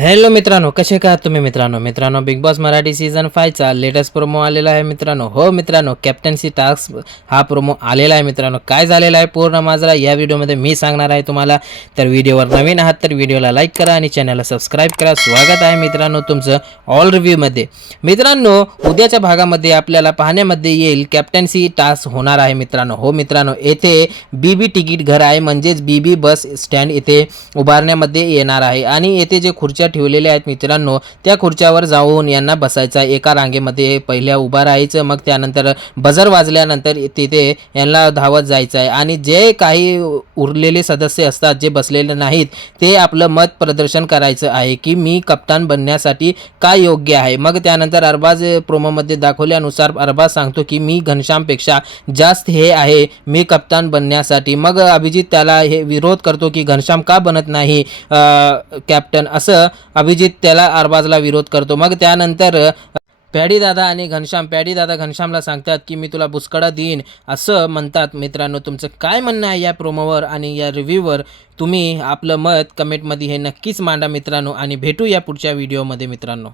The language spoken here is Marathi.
हॅलो मित्रांनो, कसे आहात तुम्ही मित्रांनो बिग बॉस मराठी सीझन 5 चा लेटेस्ट प्रोमो आलेला आहे मित्रांनो. हो मित्रांनो, कॅप्टन्सी टास्क हा प्रोमो आलेला आहे मित्रांनो. काय झालेला आहे पूर्ण माजरा या व्हिडिओमध्ये मी सांगणार आहे तुम्हाला. तर व्हिडिओवर नवीन आहात तर व्हिडिओला लाईक करा आणि चॅनलला सबस्क्राईब करा. स्वागत आहे मित्रांनो तुमचं ऑल रिव्ह्यूमध्ये. मित्रांनो, उद्याच्या भागामध्ये आपल्याला पाहण्यामध्ये येईल कॅप्टन्सी टास्क होणार आहे मित्रांनो. हो मित्रांनो, येथे बीबी तिकीट घर आहे म्हणजेच बीबी बस स्टँड इथे उभारण्यामध्ये येणार आहे आणि येथे जे खुर्च्या ठेवलेल्या आहेत मित्रांनो, त्या खुर्च्यावर जाऊन यांना बसायचं. एका रांगेमध्ये पहिल्या उभा राहायचं, मग त्यानंतर बजर वाजल्यानंतर तिथे यांना धावत जायचं आहे आणि जे काही उरलेले सदस्य असतात जे बसलेले नाहीत ते आपलं मत प्रदर्शन करायचं आहे की मी कप्तान बनण्यासाठी काय योग्य आहे. मग त्यानंतर अरबाज प्रोमोमध्ये दाखवल्यानुसार अरबाज सांगतो की मी घनश्यामपेक्षा जास्त हे आहे मी कप्तान बनण्यासाठी. मग अभिजित त्याला हे विरोध करतो की घनश्याम का बनत नाही कॅप्टन, असं अभिजित त्याला अरबाजला विरोध करतो. मग त्यानंतर पॅडीदादा आणि पॅडीदादा घनश्यामला सांगतात की मी तुला बुचकडा देईन असं म्हणतात. मित्रांनो, तुमचं काय म्हणणं आहे या प्रोमोवर आणि या रिव्ह्यूवर? तुम्ही आपलं मत कमेंटमध्ये हे नक्कीच मांडा मित्रांनो आणि भेटू या पुढच्या व्हिडिओमध्ये मित्रांनो.